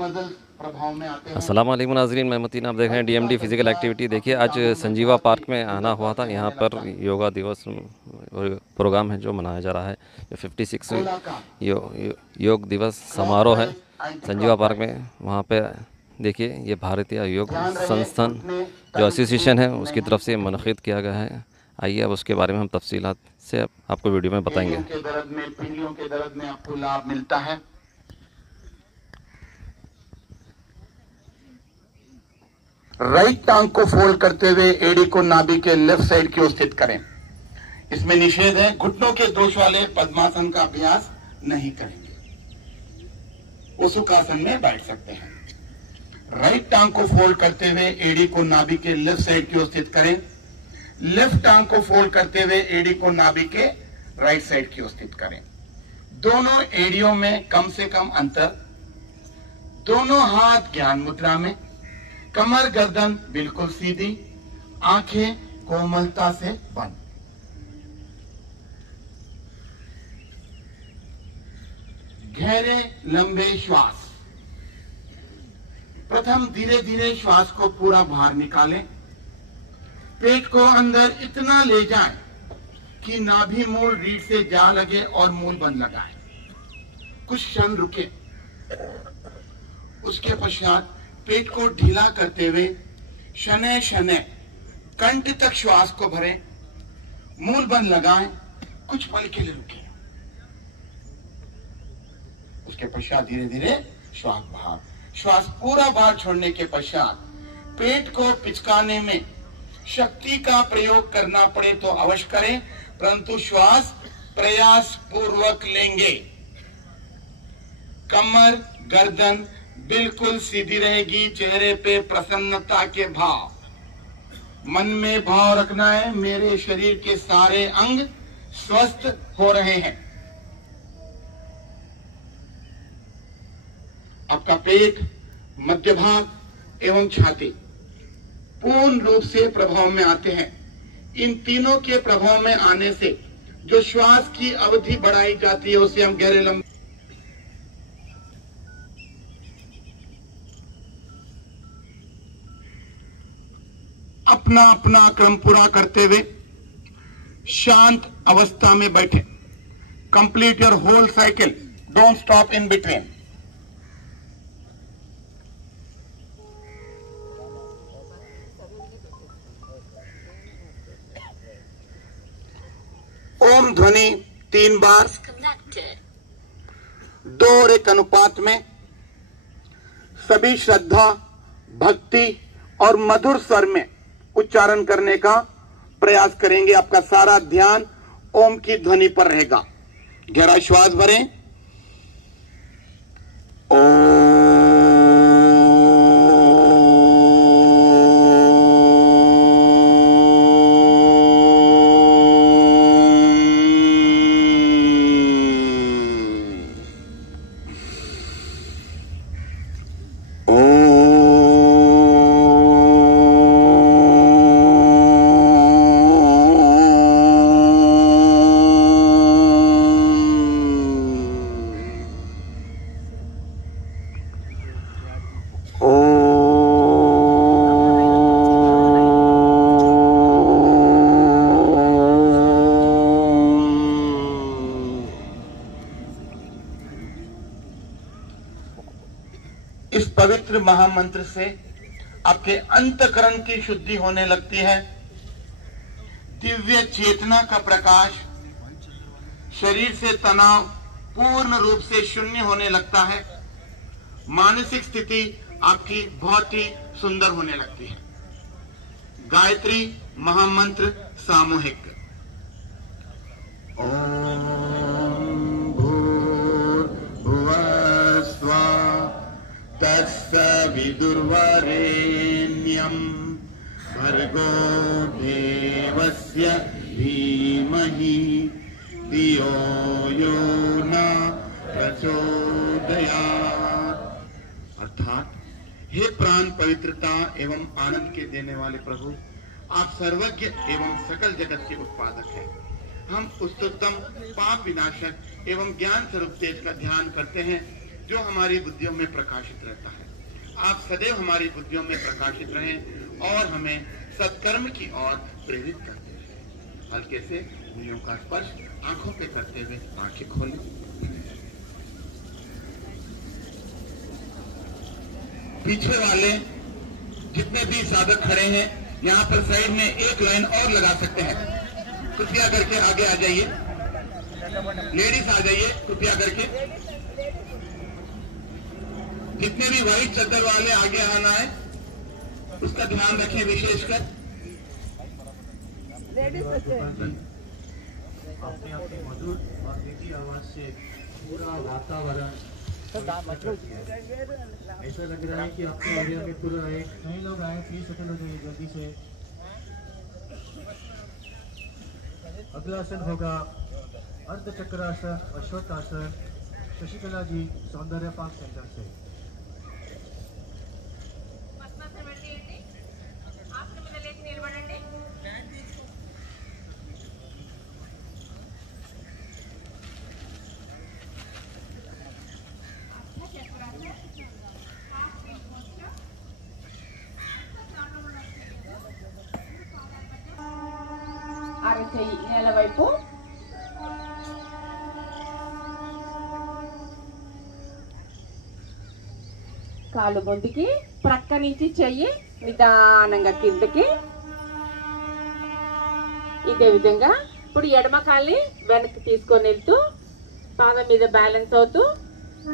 मजल प्रभाव में आते हैं। अस्सलाम वालेकुम नाज़रीन, मैं मतीन, आप देख रहे हैं डीएमडी फिज़िकल एक्टिविटी। देखिए, आज संजीवा पार्क में आना हुआ था। यहाँ पर योगा दिवस प्रोग्राम है जो मनाया जा रहा है। जो 56 योग दिवस समारोह है संजीवा पार्क में। वहाँ पे देखिए, ये भारतीय योग संस्थान जो एसोसिएशन है उसकी तरफ से मुनक़िद किया गया है। आइए अब उसके बारे में हम तफसीलात से आपको वीडियो में बताएंगे। पीढ़ियों के दर्द में आपको लाभ मिलता है। राइट टांग को फोल्ड करते हुए एड़ी को नाभि के लेफ्ट साइड की ओर स्थित करें। इसमें निषेध है, घुटनों के दोष वाले पद्मासन का अभ्यास नहीं करेंगे, वो सुखासन में बैठ सकते हैं। राइट टांग को फोल्ड करते हुए एड़ी को नाभि के लेफ्ट साइड की ओर स्थित करें। लेफ्ट टांग को फोल्ड करते हुए एड़ी को नाभि के राइट साइड की ओर स्थित करें। दोनों एड़ियों में कम से कम अंतर। दोनों हाथ ज्ञान मुद्रा में। कमर गर्दन बिल्कुल सीधी, आंखें कोमलता से बंद। गहरे लंबे श्वास। प्रथम धीरे धीरे श्वास को पूरा बाहर निकालें। पेट को अंदर इतना ले जाएं कि नाभि मूल रीढ़ से जा लगे और मूल बंद लगाएं। कुछ क्षण रुके। उसके पश्चात पेट को ढीला करते हुए शनै शनै कंठ तक श्वास को भरें, मूल बंद लगाएं, कुछ पल के लिए रुकें। उसके पश्चात धीरे धीरे श्वास बाहर। श्वास पूरा बाहर छोड़ने के पश्चात पेट को पिचकाने में शक्ति का प्रयोग करना पड़े तो अवश्य करें, परंतु श्वास प्रयास पूर्वक लेंगे। कमर गर्दन बिल्कुल सीधी रहेगी। चेहरे पे प्रसन्नता के भाव। मन में भाव रखना है, मेरे शरीर के सारे अंग स्वस्थ हो रहे हैं। आपका पेट, मध्य भाग एवं छाती पूर्ण रूप से प्रभाव में आते हैं। इन तीनों के प्रभाव में आने से जो श्वास की अवधि बढ़ाई जाती है उसे हम गहरे लंबे अपना अपना क्रम पूरा करते हुए शांत अवस्था में बैठे। Complete your whole cycle, don't stop in between. Om ध्वनि 3 बार 2:1 अनुपात में सभी श्रद्धा, भक्ति और मधुर स्वर में उच्चारण करने का प्रयास करेंगे। आपका सारा ध्यान ओम की ध्वनि पर रहेगा। गहरा श्वास भरें। इस पवित्र महामंत्र से आपके अंतःकरण की शुद्धि होने लगती है। दिव्य चेतना का प्रकाश, शरीर से तनाव पूर्ण रूप से शून्य होने लगता है। मानसिक स्थिति आपकी बहुत ही सुंदर होने लगती है। गायत्री महामंत्र सामूहिक। विदुर्वरेण्यं भर्गो देवस्य धीमहि धियो यो न प्रचोदयात्। अर्थात, हे प्राण पवित्रता एवं आनंद के देने वाले प्रभु, आप सर्वज्ञ एवं सकल जगत के उत्पादक हैं। हम उच्चतम पाप विनाशक एवं ज्ञान स्वरूप तेज का ध्यान करते हैं। जो हमारी बुद्धियों में प्रकाशित रहता है। आप सदैव हमारी बुद्धियों में प्रकाशित रहें और हमें सत्कर्म की ओर प्रेरित करते रहें। हल्के से उंगलियों का स्पर्श आंखों पे करते हुए आंखें खोलें। पीछे वाले जितने भी साधक खड़े हैं यहाँ पर साइड में एक लाइन और लगा सकते हैं। कृपया करके आगे आ जाइए, लेडीज आ जाइए कृपया करके। जितने भी व्हाइट चादर वाले आगे आना है उसका ध्यान रखें विशेषकर। अपने अपने मधुर और मीठी आवाज से पूरा वातावरण ऐसा लग रहा है कि आपके एरिया में पूरा एक कई लोग आए, प्लीज सेटल हो जाइए जल्दी से। अगला आसन होगा अर्धचक्रासन अश्वत्थासन, शशिकला जी सौंदर्य पार्क सेंटर से। అరచేయి నేల వైపు, కాలు ముందుకి, ప్రక్క నుంచి చెయ్యి నిదానంగా కిందకి. ఇదే విధంగా ఇప్పుడు ఎడమ కాళ్ళని వెనక్కి తీసుకొని వెళ్తూ పాదం మీద బ్యాలెన్స్ అవుతూ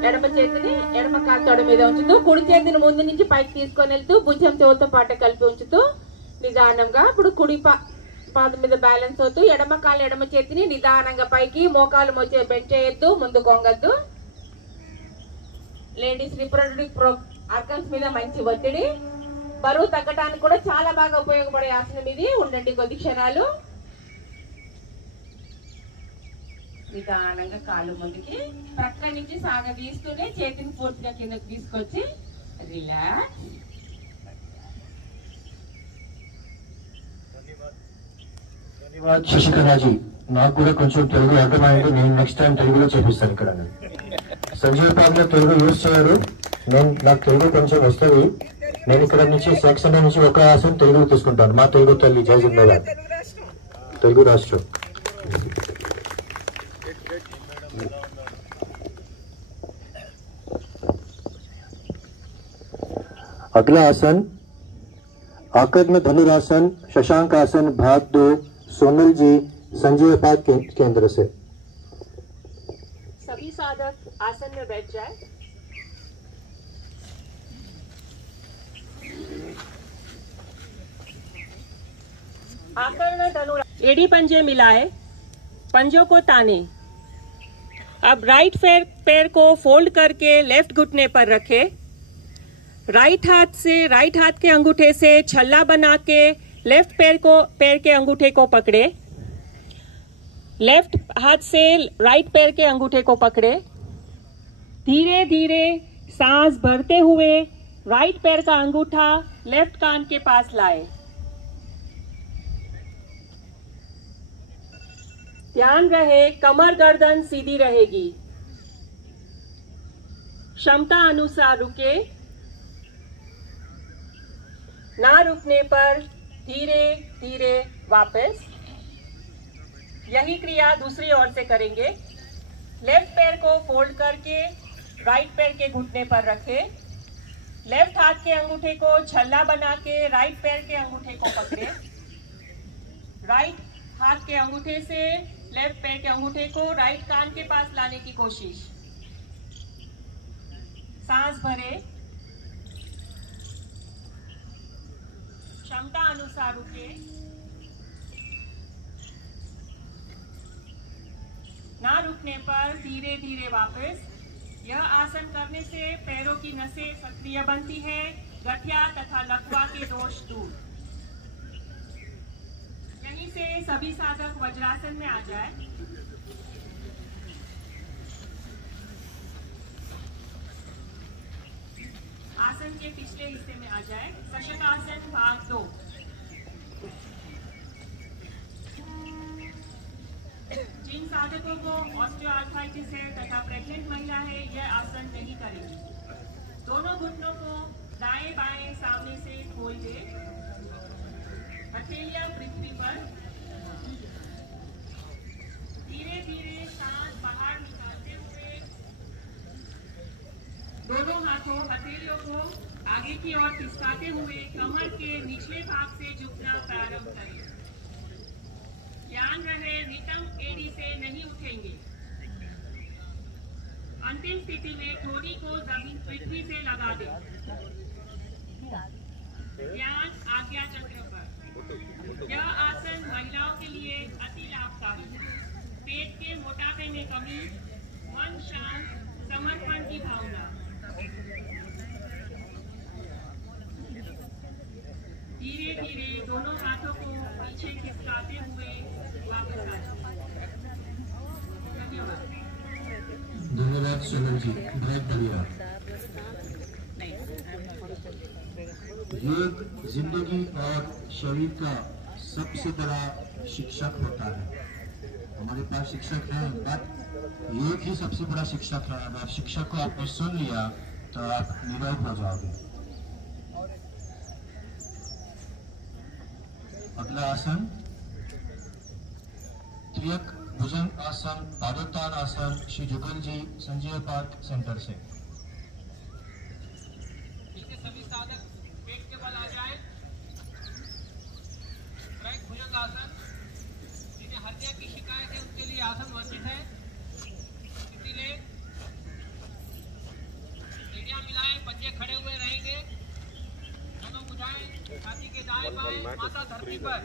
ఎడమ చేతిని ఎడమ కాలు తొడ మీద ఉంచుతూ కుడి చేతిని ముందు నుంచి పైకి తీసుకొని వెళ్తూ భుజం చెవులతో పాటు కలిపి ఉంచుతూ నిదానంగా ఇప్పుడు కుడి పాదం మీద బ్యాలెన్స్ అవుతూ ఎడమ కాలు ఎడమ చేతిని నిదానంగా పైకి, మోకాలు మోచే బెండ్ చేయొద్దు, ముందు కొంగద్దు. లేడీస్ రిప్రొడక్టివ్ ఆర్గన్స్ మీద మంచి ఒత్తిడి, బరువు తగ్గడానికి కూడా చాలా బాగా ఉపయోగపడే ఆసనం ఇది. ఉండండి కొద్ది క్షణాలు. నిదానంగా కాళ్ళు ముందుకి, ప్రక్క నుంచి సాగదీస్తూనే చేతిని పూర్తిగా కిందకి తీసుకొచ్చి రిలాక్స్. ధన్యవాదాలు శశికళాజీ. నాకు కూడా కొంచెం తెలుగు అర్థమైంది, నేను నెక్స్ట్ టైం తెలుగులో చేపిస్తాను ఇక్కడ. సంజీవ్ పార్క్ లో తెలుగు యూజ్ చేయరు, నాకు తెలుగు కొంచెం వస్తుంది. నేను ఇక్కడ నుంచి సెక్షన్ నుంచి ఒక ఆసనం తెలుగు తీసుకుంటాను. మా తెలుగు తల్లి జై జిందాబాద్, తెలుగు రాష్ట్రం. अगला आसन आकर्म धनुरासन शशांक आसन भाग 2, सोनल जी संजीव पार्क केंद्र से। सभी साधक आसन में बैठ जाए। आकर्ण धनुरासन, एड़ी पंजे मिलाए, पंजों को ताने। अब राइट पैर को फोल्ड करके लेफ्ट घुटने पर रखे। राइट हाथ के अंगूठे से छल्ला बना के लेफ्ट पैर के अंगूठे को पकड़े। लेफ्ट हाथ से राइट पैर के अंगूठे को पकड़े। धीरे धीरे सांस भरते हुए राइट पैर का अंगूठा लेफ्ट कान के पास लाए। ध्यान रहे कमर गर्दन सीधी रहेगी। क्षमता अनुसार रुके। ना रुकने पर धीरे धीरे वापस। यही क्रिया दूसरी ओर से करेंगे। लेफ्ट पैर को फोल्ड करके राइट पैर के घुटने पर रखें। लेफ्ट हाथ के अंगूठे को छल्ला बना के राइट पैर के अंगूठे को पकड़े। राइट हाथ के अंगूठे से लेफ्ट पैर के अंगूठे को राइट कान के पास लाने की कोशिश। सांस भरे। क्षमता अनुसार रुके। ना रुकने पर धीरे धीरे वापस। यह आसन करने से पैरों की नसें सक्रिय बनती है, गठिया तथा लकवा के दोष दूर। यहीं से सभी साधक वज्रासन में आ जाए। आसन के पिछले हिस्से में आ जाए। शशकासन भाग 2। जिन साधकों को ऑस्टियोआर्थराइटिस है तथा प्रेग्नेंट महिला है यह आसन नहीं करेंगी। दोनों घुटनों को दाएं बाएं सामने से खोल दे, हथेलियां पृथ्वी पर, धीरे धीरे सांस बाहर निकालते हुए दोनों हाथों हथेलियों को आगे की ओर खिसकाते हुए कमर के निचले भाग से झुकना प्रारंभ करें। ध्यान रहे रिदम एड़ी से नहीं उठेंगे। अंतिम स्थिति में ठोड़ी को जमीन पृथ्वी से लगा दें। ध्यान आज्ञा चक्र पर। यह आसन महिलाओं के लिए अति लाभकारी है। पेट के मोटापे में कमी, मन शांत, समर्पण की भावना। धीरे धीरे दोनों हाथों को पीछे खिसकाते हुए वापस आए। धन्यवाद। धन्यवाद सोनल जी, बहुत बढ़िया। योग जिंदगी और शरीर का सबसे बड़ा शिक्षक होता है। हमारे पास शिक्षक है, बट योग ही सबसे बड़ा शिक्षक है। अगर शिक्षक को आपने सुन लिया तो आप निरोग हो जाओगे। अगला आसन त्रियक भुजंग आसन, पादोत्तान आसन, श्री जुगल जी, संजीव पार्क सेंटर से। इसके सभी साधक पेट के बल आ जाए। त्रियक भुजंग आसन, जिन्हें हृदय की शिकायत है उनके लिए आसन वर्जित है। इसीलिए एड़ियां मिलाएं, पंजे खड़े हुए रहेंगे, दोनों भुजाएं छाती के दाएं बाएं, माथा धरती पर।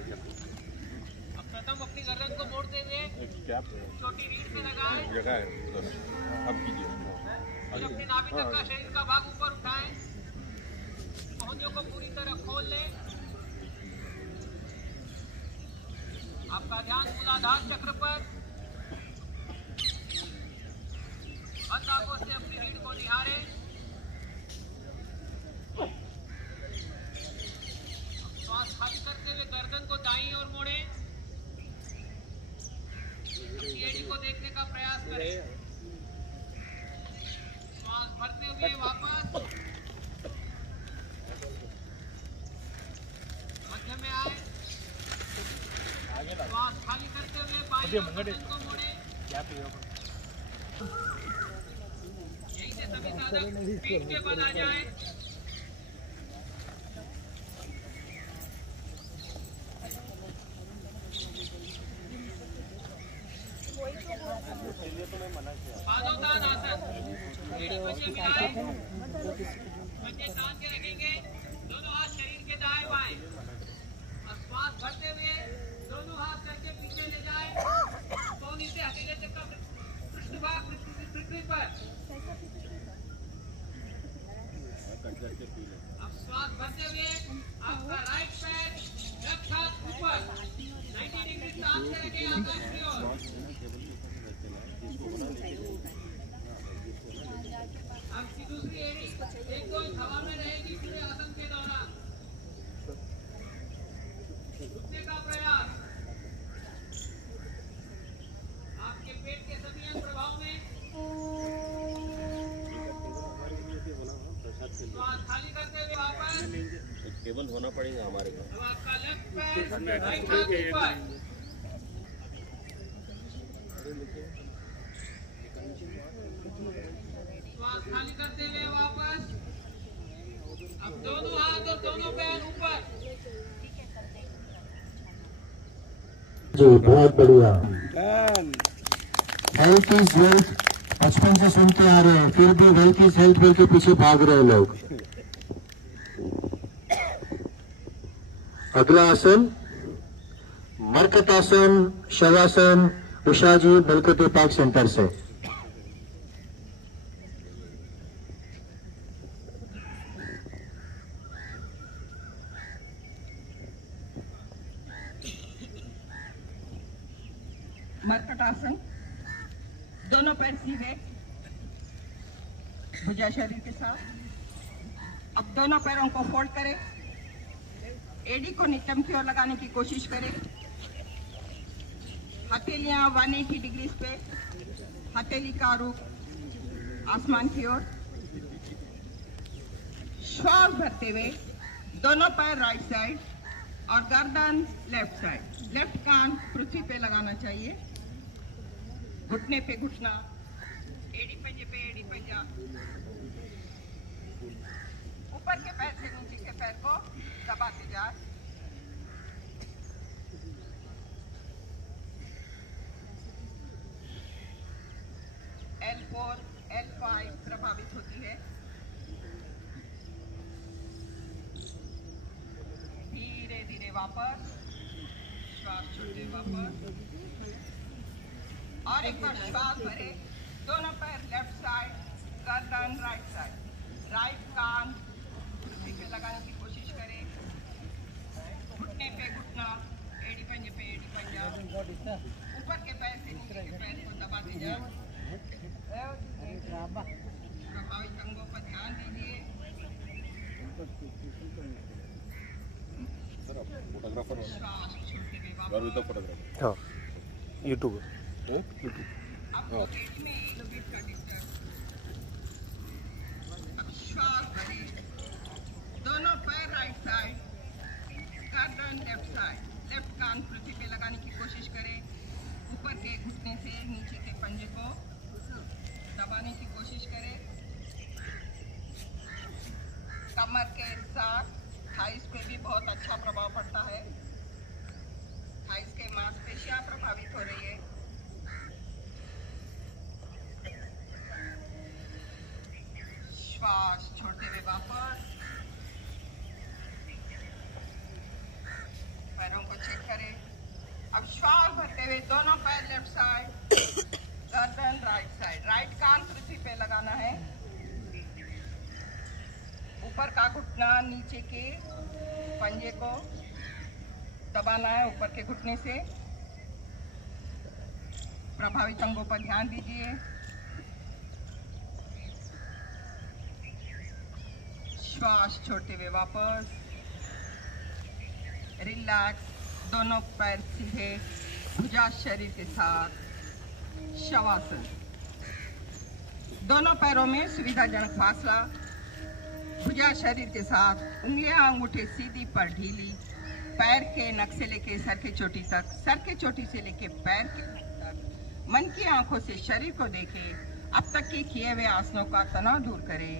अब प्रथम अपनी गर्दन को मोड़ते हुए छोटी रीढ़ पे लगाएं। अब कीजिए। फिर अपनी नाभि तक का शरीर का भाग ऊपर उठाएं, पहुंचों को पूरी तरह खोल लें। आपका ध्यान मूलाधार चक्र पर। बंद आंखों से अपनी रीढ़ को निहारें। श्वास खाली करते हुए गर्दन को दाईं ओर मोड़ें। अपनी एड़ी को देखने का प्रयास करें। श्वास भरते हुए वापस मध्य में आए। श्वास खाली करते हुए बाईं ओर गर्दन को मोड़ें। यहीं से सभी साधक पीठ के बल आ जाए। पादोत्तान आसन, एड़ी पंजे मिलाएं, पंजे तान के रखेंगे, दोनों हाथ शरीर के दाएं बाएं। और श्वास भरते हुए दोनों हाथ करके पीछे ले जाएं। पौनी से हथेली तक का पृष्ठभाग पृथ्वी पर। अब श्वास भरते हुए आपका राइट पैर, लेफ्ट हाथ ऊपर 90 डिग्री तान के रखें आकाश की ओर। आपकी दूसरी एड़ी एक दो हवा में रहेगी पूरे आसन के दौरान। घुटने का प्रयास। आपके पेट के सभी अंग प्रभाव में। श्वास खाली करते हुए वापस केवल होना पड़ेगा हमारे को। अब आपका लेफ्ट पैर, राइट हाथ ऊपर। श्वास खाली करते हुए वापस। अब दोनों हाथ और दोनों पैर ऊपर। जी बहुत बढ़िया। हेल्थ इज वेल्थ बचपन से सुनते आ रहे हैं, फिर भी वेल्थ इज हेल्थ बोल के पीछे भाग रहे हैं लोग। अगला आसन मरकटासन, शवासन, उषा जी, मलकते पार्क सेंटर से। मरकटासन, दोनों पैर सीधे भुजा शरीर के साथ। अब दोनों पैरों को फोल्ड करें, एड़ी को नितंब की ओर लगाने की कोशिश करें। हथेलियां 180 डिग्री पे, हथेली का रुख आसमान की ओर। श्वास भरते हुए दोनों पैर राइट साइड और गर्दन लेफ्ट साइड। लेफ्ट कान पृथ्वी पे लगाना चाहिए, घुटने पे घुटना, एड़ी पंजे पे एड़ी पंजा। ऊपर के पैर से नीचे के पैर को दबाते जाए। L4, L5 प्रभावित होती है। धीरे धीरे वापस श्वास छोड़ते वापस, और एक बार श्वास भरे। दोनों पैर लेफ्ट साइड, गर्दन राइट साइड। राइट कान पृथ्वी पे लगाने की कोशिश करें, घुटने पे घुटना, एड़ी पंजे पे एड़ी पंजा। ऊपर के पैर से नीचे के पैर को दबाते जाए। प्रभावित अंगों पर ध्यान दीजिए। फोटोग्राफर श्वास छोड़ते हुए वापस। फोटोग्राफर हाँ, यूट्यूब आपको पेट में एक बीट का डिस्टर्ब। अब श्वास भरे। दोनों पैर राइट साइड, गर्दन लेफ्ट साइड। लेफ्ट कान पृथ्वी पे लगाने की कोशिश करें। ऊपर के घुटने से नीचे के पंजे को दबाने की कोशिश करें। कमर के साथ थाइस पे भी बहुत अच्छा प्रभाव पड़ता है। थाइस के मांसपेशियां प्रभावित हो रही है। श्वास छोड़ते हुए वापस। पैरों को चेक करें। अब श्वास भरते हुए दोनों पैर लेफ्ट साइड, गर्दन राइट साइड। राइट कान पृथ्वी पे लगाना है। ऊपर का घुटना नीचे के पंजे को दबाना है ऊपर के घुटने से। प्रभावित अंगों पर ध्यान दीजिए। श्वास छोड़ते हुए वापस। रिलैक्स। दोनों पैर सीधे, भुजा शरीर के साथ। शवासन। दोनों पैरों में सुविधाजनक फासला, भुजा शरीर के साथ। उंगलियां अंगूठे सीधी पर ढीली। पैर के नख से लेके सर के चोटी तक, सर के चोटी से लेके पैर के नख तक। मन की आंखों से शरीर को देखें। अब तक के किए हुए आसनों का तनाव दूर करें।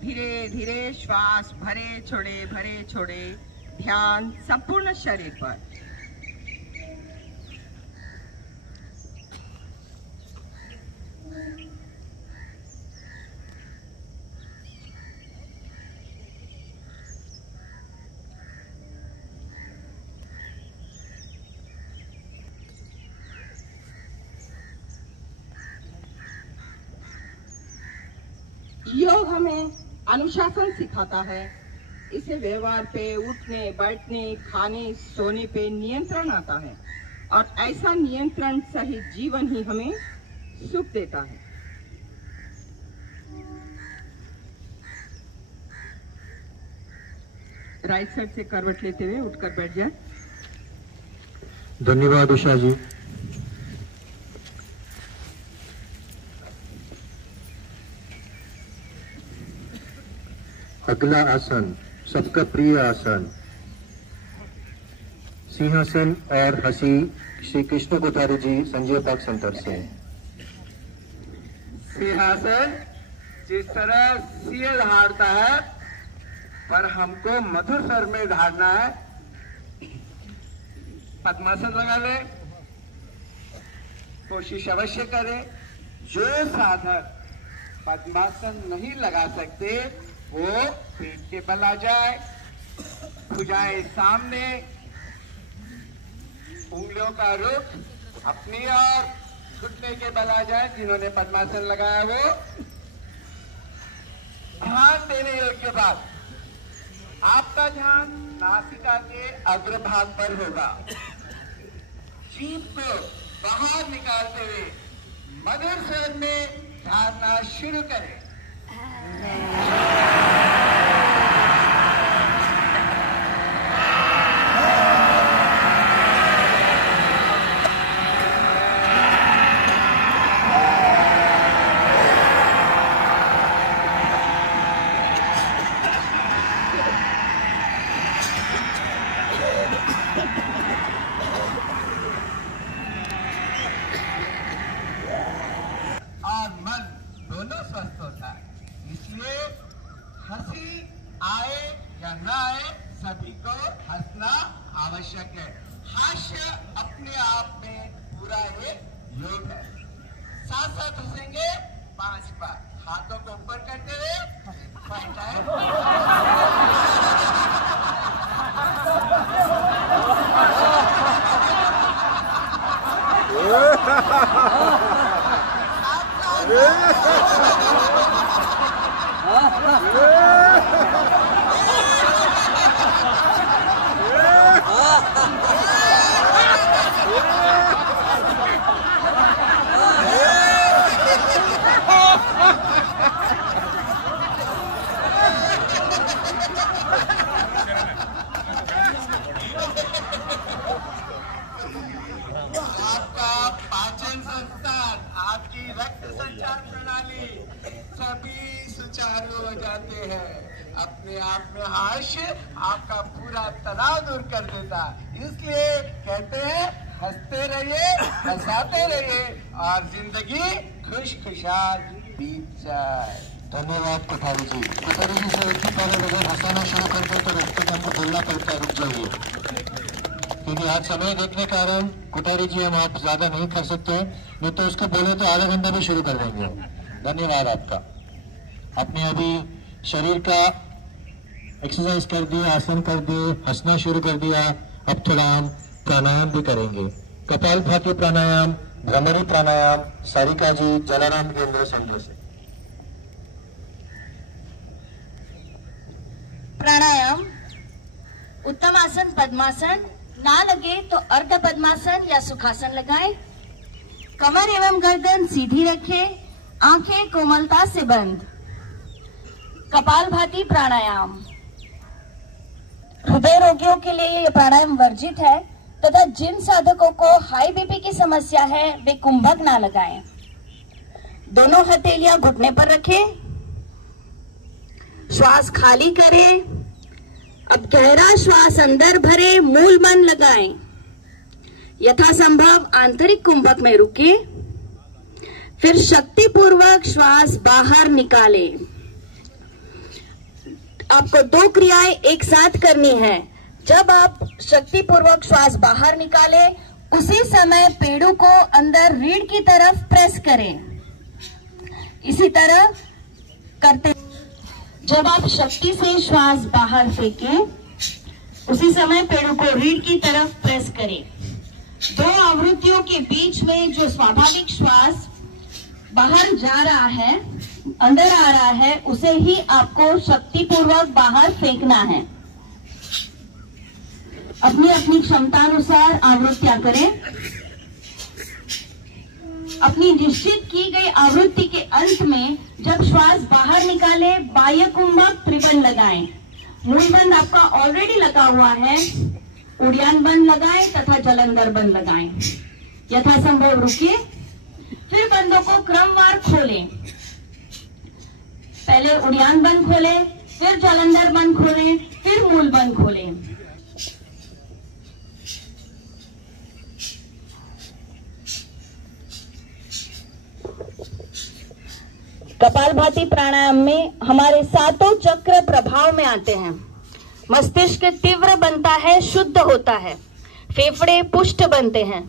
धीरे धीरे श्वास भरे छोड़े, भरे छोड़े। ध्यान संपूर्ण शरीर पर। योग हमें अनुशासन सिखाता है। इसे व्यवहार पे, उठने बैठने, खाने सोने पे नियंत्रण आता है, और ऐसा नियंत्रण सहित जीवन ही हमें सुख देता है। राइट साइड से करवट लेते हुए उठकर बैठ जाए। धन्यवाद उषा जी। अगला आसन सबका प्रिय आसन, सिंहासन और हंसी, श्री कृष्ण कोठारी जी, संजीव पार्क सेंटर से। सिंहासन जिस तरह सिर ढालता है, पर हमको मधुर स्वर में ढालना है। पद्मासन लगा ले, कोशिश अवश्य करें। जो साधक पद्मासन नहीं लगा सकते वो पेट के बल आ जाए, भुजाएं सामने, उंगलियों का रुख अपनी ओर, घुटने के बल आ जाए। जिन्होंने पद्मासन लगाया वो ध्यान देने योग्य बात, आपका ध्यान नासिका के अग्रभाग पर होगा। जीभ को बाहर निकालते हुए मधुर स्वर में धारणा शुरू करें। हंसी आए या न आए, सभी को हंसना आवश्यक है। हास्य अपने आप में पूरा एक योग है। साथ साथ हंसेंगे 5 बार, हाथों को ऊपर करते हुए 5 टाइम। आपका पाचन संस्थान, आपकी रक्त संचार प्रणाली सभी सुचारू हो जाते हैं। अपने आप में हास्य आपका पूरा तनाव दूर कर देता, इसलिए कहते हैं हंसते रहिए, हंसाते रहिए और जिंदगी खुशखुशाल बीत जाए। धन्यवाद कोठारी जी। कोठारी जी से एक ही पहले अगर हंसाना शुरू कर दो तो रास्ते में हमको बोलना पड़ता है रुक जाइए, क्योंकि आज समय देखने के कारण कोठारी जी हम आप ज्यादा नहीं कर सकते, नहीं तो उसको बोले तो आधा घंटा भी शुरू कर देंगे। धन्यवाद आपका। आपने अभी शरीर का एक्सरसाइज कर दिया, आसन कर दिए, हंसना शुरू कर दिया। अब थोड़ा हम प्राणायाम भी करेंगे। कपालभाति प्राणायाम, भ्रमरी प्राणायाम, सारिका जी, जलाराम केंद्र संघ से। प्राणायाम, उत्तम आसन पद्मासन, ना लगे तो अर्ध पद्मासन या सुखासन लगाएं। कमर एवं गर्दन सीधी रखें, आंखें कोमलता से बंद। कपालभाति प्राणायाम, हृदय रोगियों के लिए यह प्राणायाम वर्जित है तथा जिन साधकों को हाई बीपी की समस्या है वे कुंभक ना लगाएं। दोनों हथेलियां घुटने पर रखें, श्वास खाली करें। अब गहरा श्वास अंदर भरे, मूल मन लगाएं। यथासंभव आंतरिक कुंभक में रुके, फिर शक्ति पूर्वक श्वास बाहर निकालें। आपको 2 क्रियाएं एक साथ करनी है। जब आप शक्ति पूर्वक श्वास बाहर निकालें, उसी समय पेड़ों को अंदर रीढ़ की तरफ प्रेस करें। इसी तरह करते जब आप शक्ति से श्वास बाहर फेंकें, उसी समय पेड़ों को रीढ़ की तरफ प्रेस करें। 2 आवृत्तियों के बीच में जो स्वाभाविक श्वास बाहर जा रहा है, अंदर आ रहा है, उसे ही आपको शक्ति पूर्वक बाहर फेंकना है। अपनी अपनी क्षमतानुसार आवृत्तियां करें। अपनी निश्चित की गई आवृत्ति के अंत में जब श्वास बाहर निकाले, बाह्य कुंभक त्रिबंध लगाएं। मूल बंद आपका ऑलरेडी लगा हुआ है, उड़ियान बंद लगाएं तथा जलंधर बंद लगाएं। यथासंभव रुकिए, फिर बंदों को क्रमवार खोलें। पहले उड़ियान बंद खोलें, फिर जलंधर बंद खोलें, फिर मूल बंद खोलें। कपालभाति प्राणायाम में हमारे 7 चक्र प्रभाव में आते हैं। मस्तिष्क तीव्र बनता है, शुद्ध होता है, फेफड़े पुष्ट बनते हैं।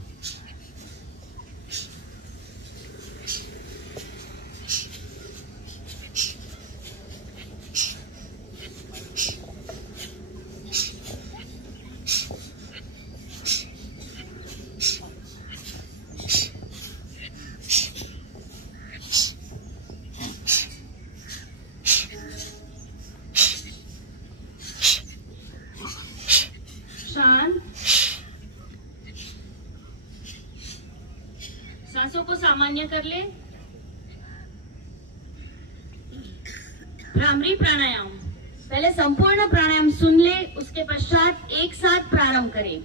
सांसों को सामान्य कर ले। भ्रामरी प्राणायाम, पहले संपूर्ण प्राणायाम सुन ले, उसके पश्चात एक साथ प्रारंभ करें।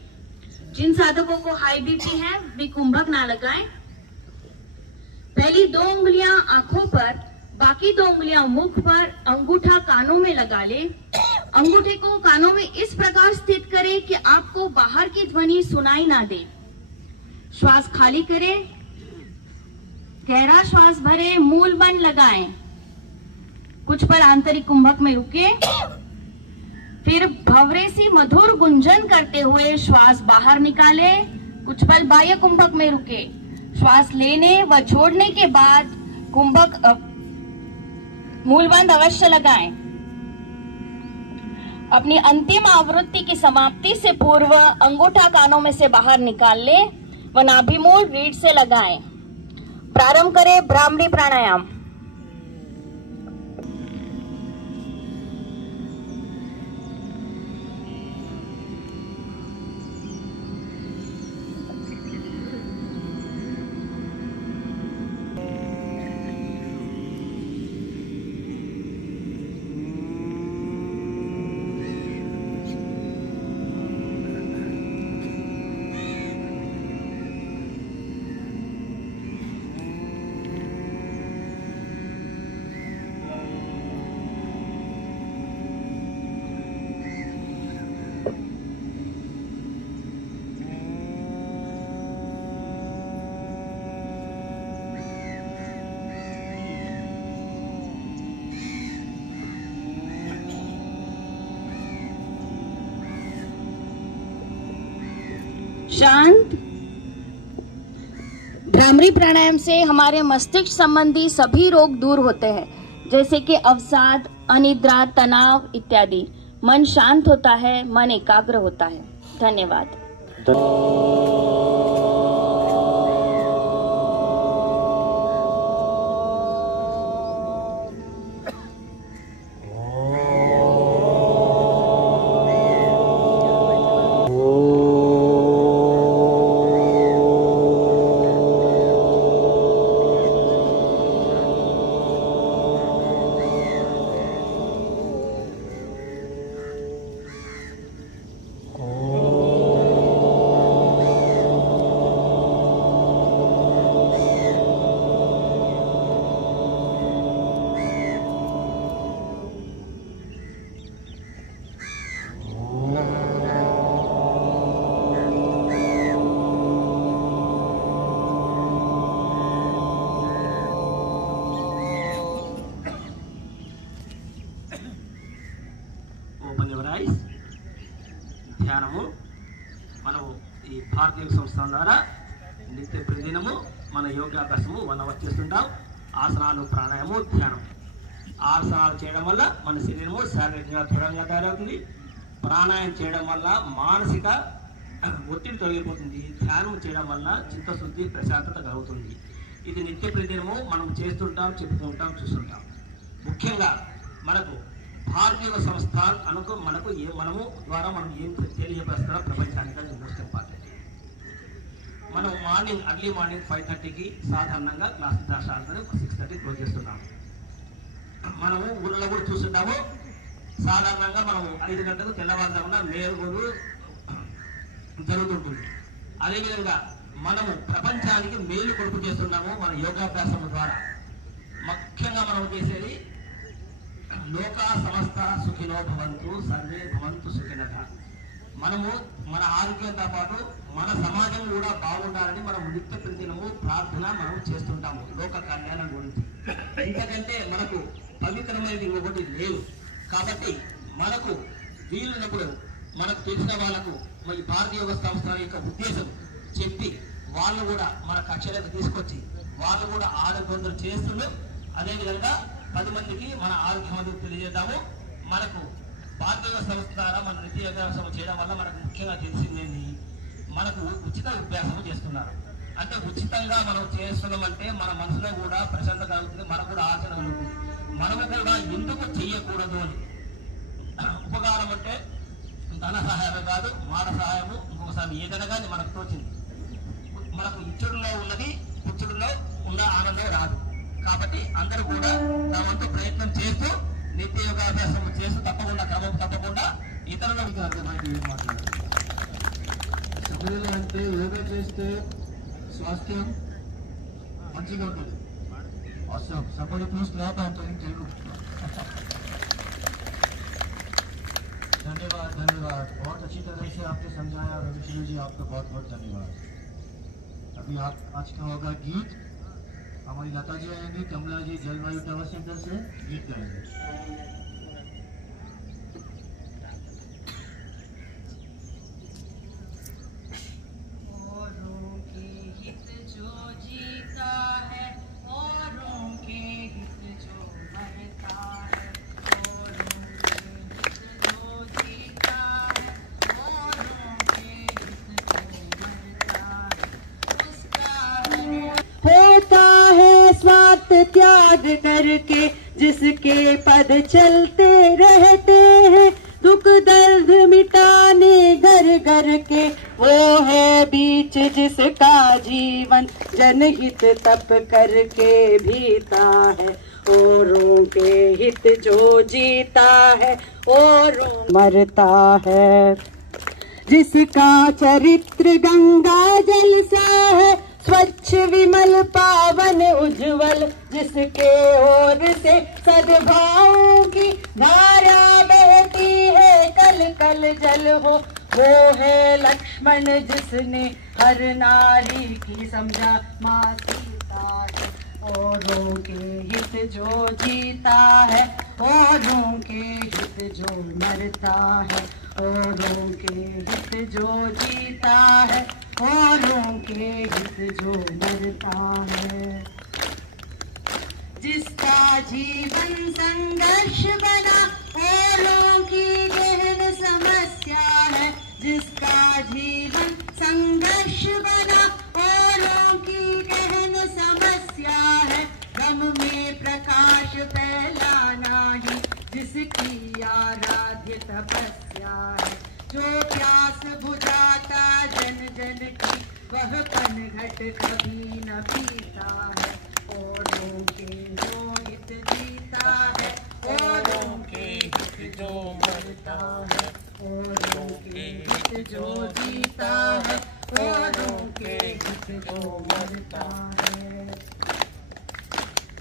जिन साधकों को हाई बीपी है वे कुंभक ना लगाएं। पहली 2 उंगलियां आंखों पर, बाकी 2 उंगलियां मुख पर, अंगूठा कानों में लगा ले। अंगूठे को कानों में इस प्रकार स्थित करें कि आपको बाहर की ध्वनि सुनाई ना दे। श्वास खाली करें, गहरा श्वास भरे, मूल बंद लगाएं। कुछ पल आंतरिक कुंभक में रुके, फिर भंवरे सी मधुर गुंजन करते हुए श्वास बाहर निकाले। कुछ पल बाह्य कुंभक में रुके, श्वास लेने व छोड़ने के बाद कुंभक मूलबंध अवश्य लगाएं। अपनी अंतिम आवृत्ति की समाप्ति से पूर्व अंगूठा कानों में से बाहर निकाल ले व नाभिमूल रीढ़ से लगाएं। प्रारंभ करें भ्रामरी प्राणायाम। शांत। भ्रामरी प्राणायाम से हमारे मस्तिष्क संबंधी सभी रोग दूर होते हैं, जैसे कि अवसाद, अनिद्रा, तनाव इत्यादि। मन शांत होता है, मन एकाग्र होता है। धन्यवाद। ధ్యానము మనము ఈ భారతీయ సంస్థ ద్వారా నిత్య ప్రతిదినము మన యోగాభ్యాసము 1 అవర్ చేస్తుంటాం. ఆసనాలు, ప్రాణాయామం, ధ్యానం. ఆసనాలు చేయడం వల్ల మన శరీరము శారీరకంగా దృఢంగా తయారవుతుంది. ప్రాణాయామం చేయడం వల్ల మానసిక ఒత్తిడి తొలగిపోతుంది. ధ్యానం చేయడం వల్ల చిత్తశుద్ధి, ప్రశాంతత కలుగుతుంది. ఇది నిత్య ప్రతిదినము మనం చేస్తుంటాం, చెప్తూ ఉంటాం, చూస్తుంటాం. ముఖ్యంగా మనకు భారతీయ సంస్థ అనుకో మనకు మనము ద్వారా మనం ఏం తెలియజేస్తారో ప్రపంచానికి అది మోస్ట్ ఇంపార్టెంట్. మనం అర్లీ మార్నింగ్ 5:30కి సాధారణంగా క్లాస్ స్టార్ట్ 6:30 క్లోజ్ చేస్తున్నాము. మనము ఊళ్ళో కూడా చూస్తున్నాము. సాధారణంగా మనం 5 గంటలకు తెల్లవారుజామున మేలుగోలు జరుగుతుంటుంది. అదేవిధంగా మనము ప్రపంచానికి మేలు కొడుకు చేస్తున్నాము మన యోగాభ్యాసం ద్వారా. ముఖ్యంగా మనం చేసేది లోకా సమస్త సుఖినో భవంతు, సర్వే భవంతు సుఖినః. మనము మన ఆరోగ్యంతో పాటు మన సమాజం కూడా బాగుండాలని మనం నిత్య ప్రతిదినము ప్రార్థన మనం చేస్తుంటాము లోక కళ్యాణం గురించి. ఎందుకంటే మనకు పవిత్రమైనది ఒకటి లేదు. కాబట్టి మనకు వీలున్నప్పుడు మనకు తెలిసిన వాళ్ళకు ఈ భారతీయ యోగ సంస్థ యొక్క ఉద్దేశం చెప్పి వాళ్ళు కూడా మన కక్షలకు తీసుకొచ్చి వాళ్ళు కూడా ఆరోగ్యం చేస్తున్నారు. అదేవిధంగా 10 మందికి మన ఆరోగ్యం తెలియజేద్దాము. మనకు భారతీయ సంస్థ ద్వారా మన నిత్య యోగాభ్యాసం చేయడం వల్ల మనకు ముఖ్యంగా తెలిసిందేంటి, మనకు ఉచిత అభ్యాసం చేస్తున్నారు. అంటే ఉచితంగా మనం చేస్తున్నామంటే మన మనసులో కూడా ప్రశాంతత కలుగుతుంది, మనకు కూడా ఆచరణ కలుగుతుంది. మనము కూడా ఎందుకు చెయ్యకూడదు అని. ఉపకారం అంటే ధన సహాయమే కాదు, మాట సహాయము, ఇంకొకసారి ఏదైనా కానీ మనకు తోచింది. మనకు ఇచ్చుడులో ఉన్నది పుచ్చుడులో ఉన్న ఆనందం రాదు. కాబట్టి అందరూ కూడా తమ వంతు ప్రయత్నం చేస్తూ నిత్య యోగాభ్యాసం చేస్తూ తప్పకుండా క్రమం తప్పకుండా ఇతరులకు అర్థమైంది. సభ్యులు అంటే యోగా చేస్తే స్వాస్థ్యం మంచిగా ఉంటుంది. awesome. Somebody please clap and thank you. धन्यवाद धन्यवाद, बहुत अच्छी तरह से आपने समझाया रविशंकर जी, आपका बहुत बहुत धन्यवाद। अभी आप आज का होगा गीत हमारी लता जी आएंगी, कमला जी जलवायु टावर सेंटर से गीत गाएंगे। होता है स्वार्थ त्याग करके जिसके पद चलते रहते हैं, दुख दर्द मिटाने घर घर के वो है बीच जिसका जीवन जनहित तप करके बीता है। औरों के हित जो जीता है औरों मरता है, जिसका चरित्र गंगा जल सा है स्वच्छ विमल पावन उज्जवल, जिसके ओर से सद्भाव की धारा बहती है कल कल जल हो, वो है लक्ष्मण जिसने हर नारी की समझा माँ सीता है। औरों के हित जो जीता है औरों के हित जो मरता है, औरों के हित जो जीता है औरों के हित जो मरता है। जिसका जीवन संघर्ष बना औरों की गहन समस्या है, जिसका जीवन संघर्ष बना औरों की गहन समस्या है, गम में प्रकाश फैलाना ही जिसकी आराध्य तपस्या है। जो प्यास बुझाता जन जन की वह पनघट कभी न पीता है, औरों के जो हित जीता है औरों के हित जो मरता है, औरों के हित जो जीता है औरों के हित जो मरता है।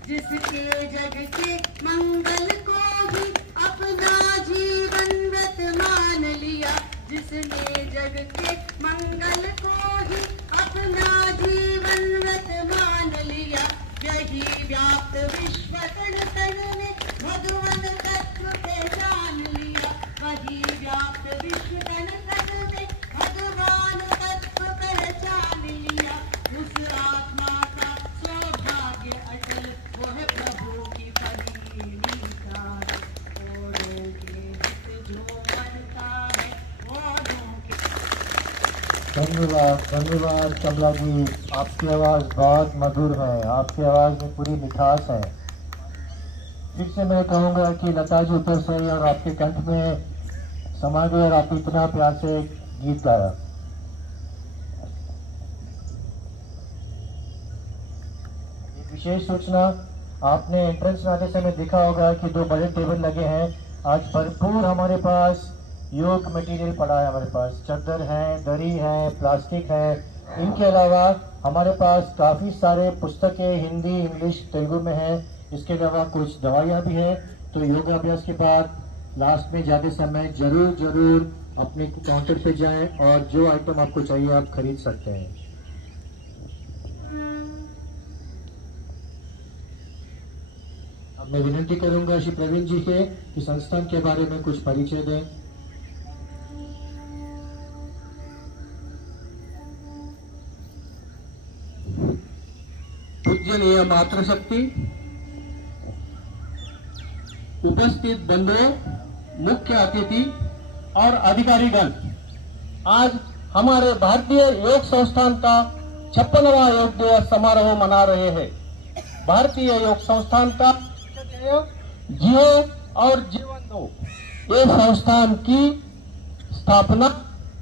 जिसके जग के मंगल को भी अपना जीवन व्रत मान लिया, जिसने जग के मंगल को ही अपना जीवन व्रत मान लिया, यही व्याप्त विश्व तन तन में भगवान तत्व पहचान लिया, वही व्याप्त विश्व तन तन में भगवान तत्व पहचान लिया। उस आत्मा का सौभाग्य अटल वह प्रभु की परिणीता है, औरों के हित जो मरता है औरों के। धन्यवाद धन्यवाद कमला जी, आपकी आवाज़ बहुत मधुर है, आपकी आवाज़ में पूरी मिठास है। फिर से मैं कहूँगा कि लता जी ऊपर से और आपके कंठ में समा गए और आपको इतना प्यार से गीत गाया। एक विशेष सूचना, आपने एंट्रेंस में आते समय देखा होगा कि 2 बड़े टेबल लगे हैं। आज भरपूर हमारे पास योग मटेरियल पड़ा है, हमारे पास चादर है, दरी है, प्लास्टिक है। इनके अलावा हमारे पास काफ़ी सारे पुस्तकें हिंदी, इंग्लिश, तेलुगु में हैं। इसके अलावा कुछ दवाइयाँ भी हैं। तो योगाभ्यास के बाद लास्ट में जाते समय जरूर अपने काउंटर पे जाएं और जो आइटम आपको चाहिए आप खरीद सकते हैं। अब मैं विनती करूंगा श्री प्रवीण जी से कि संस्थान के बारे में कुछ परिचय दें। पूजनीय मातृशक्ति, उपस्थित बंधुओं, मुख्य अतिथि और अधिकारीगण, आज हमारे भारतीय योग संस्थान का 56वां योग दिवस समारोह मना रहे हैं। भारतीय योग संस्थान का जियो और जीवन दो, ये संस्थान की स्थापना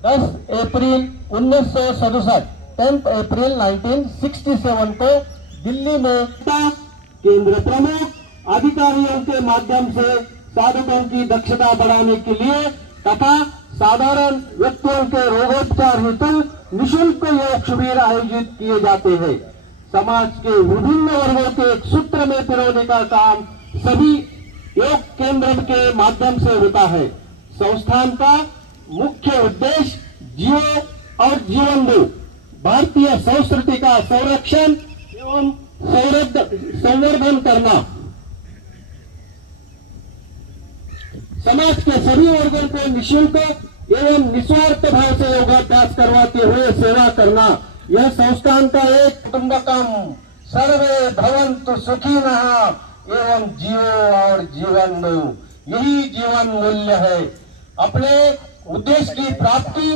10 अप्रैल 1967 10 अप्रैल 1967 को दिल्ली में केंद्र प्रमुख अधिकारियों के माध्यम से साधकों की दक्षता बढ़ाने के लिए तथा साधारण व्यक्तियों के रोगोपचार हेतु निःशुल्क योग शिविर आयोजित किए जाते हैं। समाज के विभिन्न वर्गों के एक सूत्र में पिरोने का काम सभी योग केंद्र के माध्यम से होता है। संस्थान का मुख्य उद्देश्य जियो और जीवन दो, भारतीय संस्कृति का संरक्षण एवं संवर्धन करना, समाज के सभी वर्गों को निःशुल्क एवं निस्वार्थ भाव से योगाभ्यास करवाते हुए सेवा करना, यह संस्थान का एक कुटुंबकम सर्वे भवन्तु सुखिनः एवं जीवो और जीवन दो, यही जीवन मूल्य है। अपने उद्देश्य की प्राप्ति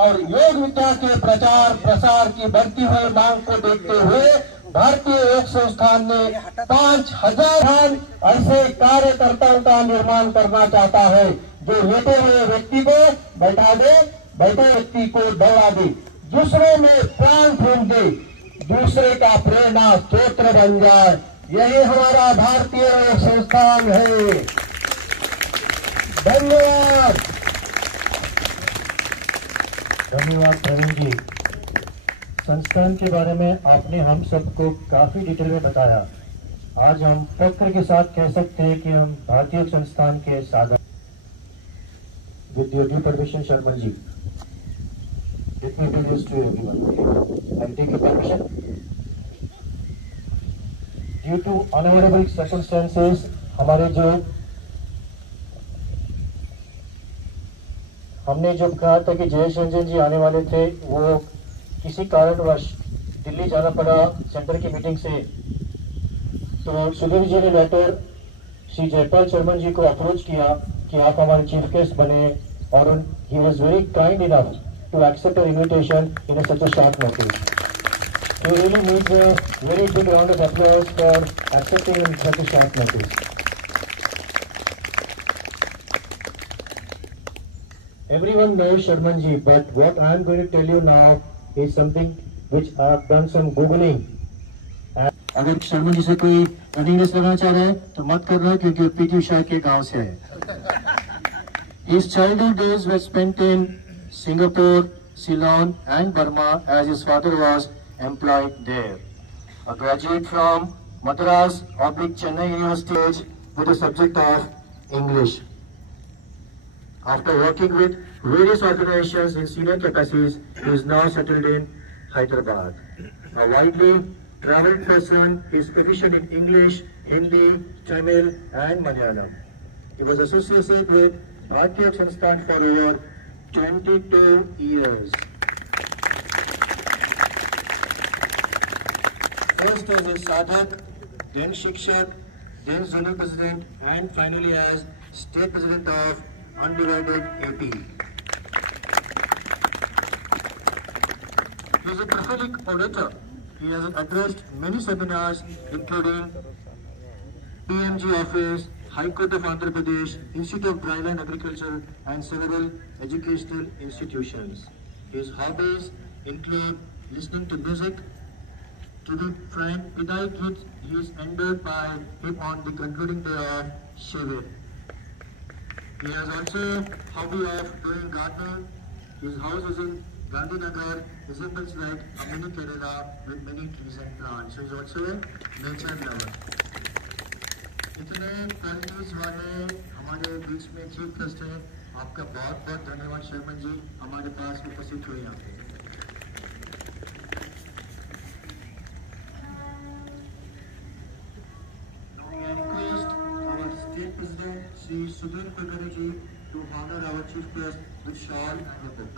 और योग विद्या के प्रचार प्रसार की बढ़ती हुई मांग को देखते हुए भारतीय योग संस्थान ने 5000 ऐसे कार्यकर्ताओं का निर्माण करना चाहता है जो लेटे हुए व्यक्ति को बैठा दे, बैठे व्यक्ति को दौड़ा दे, दूसरों में प्राण फूंक दे, दूसरे का प्रेरणा स्रोत्र बन जाए। यही हमारा भारतीय योग संस्थान है। धन्यवाद। धन्यवाद प्रवीण जी। संस्थान के बारे में आपने हम सबको काफी डिटेल में बताया। आज हम फक्र के साथ कह सकते हैं कि हम भारतीय संस्थान के सागर। With your due permission Sharma ji, let me introduce to everyone. I'll take your permission. Due to unavoidable circumstances, हमने जब कहा था कि जयेश रंजन जी आने वाले थे, वो किसी कारणवश दिल्ली जाना पड़ा सेंटर की मीटिंग से, तो सुधीर जी ने लेटर श्री जयपाल शर्मा जी को अप्रोच किया कि आप हमारे चीफ गेस्ट बने, और he was very kind enough to accept our invitation in such a short notice. We really need a very big round of applause for accepting in such a short notice. Everyone knows Sharman ji, but what I am going to tell you now is something which I have done some googling. अगर शर्मा जी से कोई running लगाना चाह रहे हैं तो मत करना, क्योंकि पीटी उषा के गांव से है। His childhood days were spent in Singapore, Ceylon and Burma, as his father was employed there. A graduate from Madras / Chennai University with the subject of English. After working with various organizations in senior capacities, he is now settled in Hyderabad. A widely traveled person, he is proficient in English, Hindi, Tamil and Malayalam. He was associated with Bharatiya Sansthan for over 22 years. First as a sadhak, then shikshak, then zonal president, and finally as state president of Undivided AP. He is a prolific orator. He has addressed many seminars, including PMG office, High Court of Andhra Pradesh, Institute of Dryland Agriculture and several educational institutions. His hobbies include listening to music. To be frank, Pidai Kids, he is endowed by him on the concluding day of Shivir. He has also hobby of doing gardening. His house is in Gandhinagar, resembles like a mini Kerala with many trees and plants. So he is also a nature lover. इतने qualities वाले हमारे बीच में chief guest हैं, आपका बहुत बहुत धन्यवाद शर्मन जी हमारे पास उपस्थित हुए यहाँ पे। Now we request our state president Shri Sudhir Kulkarni ji to honor our chief guest with shawl and a book.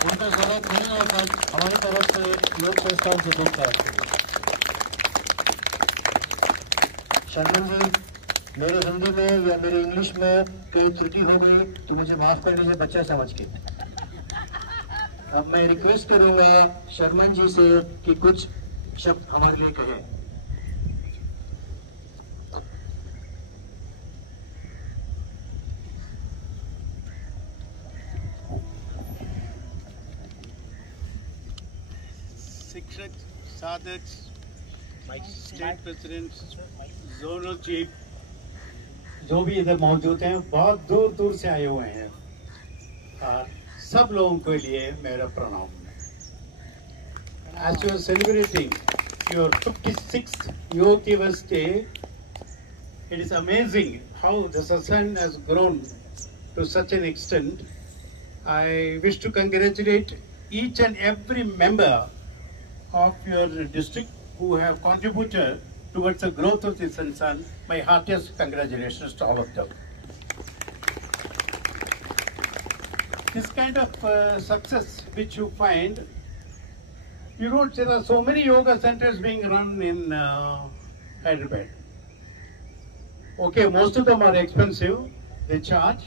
उनका जरूरत नहीं है, हमारी तरफ से योग संस्थान से बोलता है। शर्मन जी, मेरे हिंदी में या मेरे इंग्लिश में कोई त्रुटि हो गई तो मुझे माफ कर लीजिए बच्चा समझ के। अब मैं रिक्वेस्ट करूंगा शर्मन जी से कि कुछ शब्द हमारे लिए कहें। शिक्षक, साधक, स्टेट प्रेसिडेंट, जोनल चीफ, जो भी इधर मौजूद हैं, बहुत दूर दूर से आए हुए हैं, और सब लोगों के लिए मेरा प्रणाम। As you are celebrating your 56th Yoga Divas Day. It is amazing how the satsang has grown to such an extent. I wish to congratulate each and every member of your district who have contributed towards the growth of this satsang. My heartiest congratulations to all of them. This kind of success which you find, you know, there are so many yoga centers being run in Hyderabad. Okay, most of them are expensive, they charge,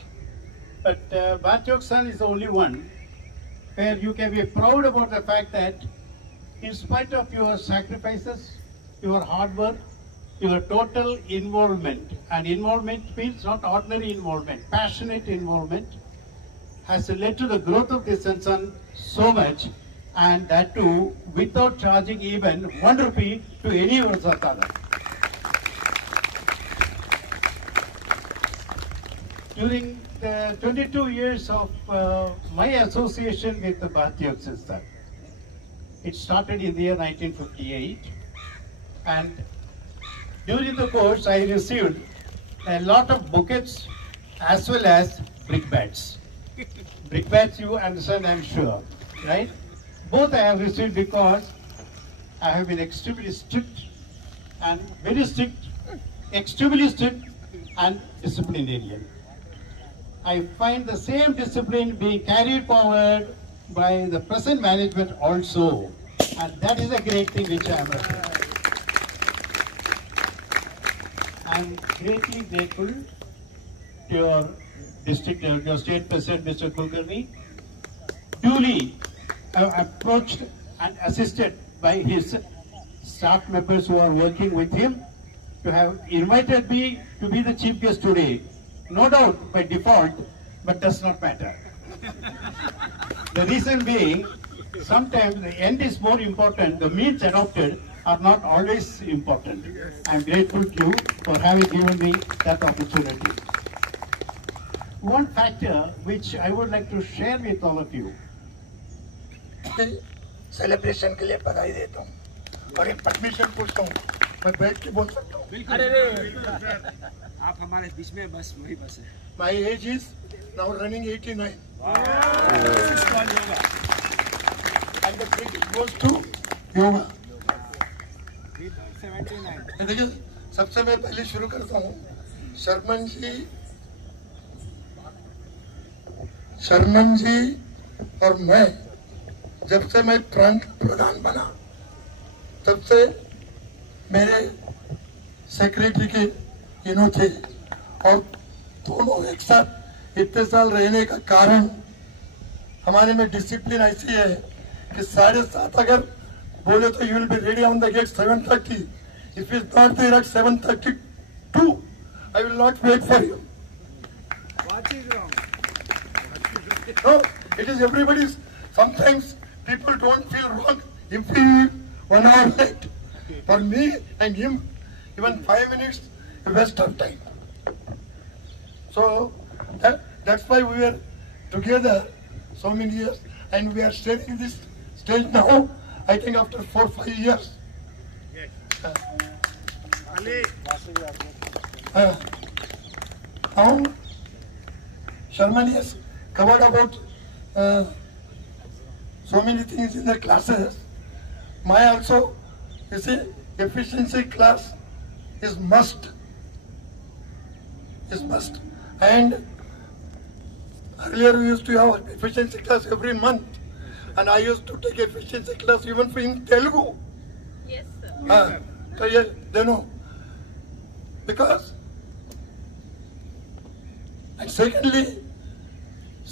but Bharat Yoga Sun is the only one where you can be proud about the fact that in spite of your sacrifices, your hard work, your total involvement, and involvement means not ordinary involvement, passionate involvement, has led to the growth of this satsang so much, and that too without charging even 1 rupee to any of us other. During the 22 years of my association with the Bharat Yoga System, it started in the year 1958, and during the course I received a lot of bouquets as well as brickbats. Brickbats you understand, I'm sure, right? Both I have received because I have been extremely strict and very strict, extremely strict and disciplinarian. I find the same discipline being carried forward by the present management also, and that is a great thing which I am referring. I am greatly grateful to your district, your state president, Mr. Kulkarni, duly approached and assisted by his staff members who are working with him to have invited me to be the chief guest today. No doubt by default, but does not matter. The reason being, sometimes the end is more important, the means adopted are not always important. I am grateful to you for having given me that opportunity. One factor which I would like to share with all of you. Celebration के लिए बधाई देता हूँ और एक permission पूछता हूँ, मैं बैठ के बोल सकता हूँ? आप हमारे बीच में बस वही बस है. My age is now running 89. And the credit goes to yoga. देखिए, सबसे मैं पहले शुरू करता हूँ. शर्मन जी और मैं, जब से मैं प्रांत प्रधान बना, तब से मेरे सेक्रेटरी के इन्हों थे, और दोनों एक साथ इतने साल रहने का कारण हमारे में डिसिप्लिन ऐसी है कि 7:30 अगर बोले तो you will be ready on the gate 7:30. If is not there at 7:32, I will not wait for you. No, it is everybody's. Sometimes people don't feel wrong if we 1 hour late. For me and him, even 5 minutes a waste of time. So that's why we are together so many years, and we are sharing this stage now. I think after 4-5 years. Now, Sharman has covered about so many things in the classes. My also, you see, efficiency class is must. And earlier we used to have efficiency class every month, and I used to take efficiency class even for in Telugu. Yes, sir. So yeah, they know. Because, and secondly,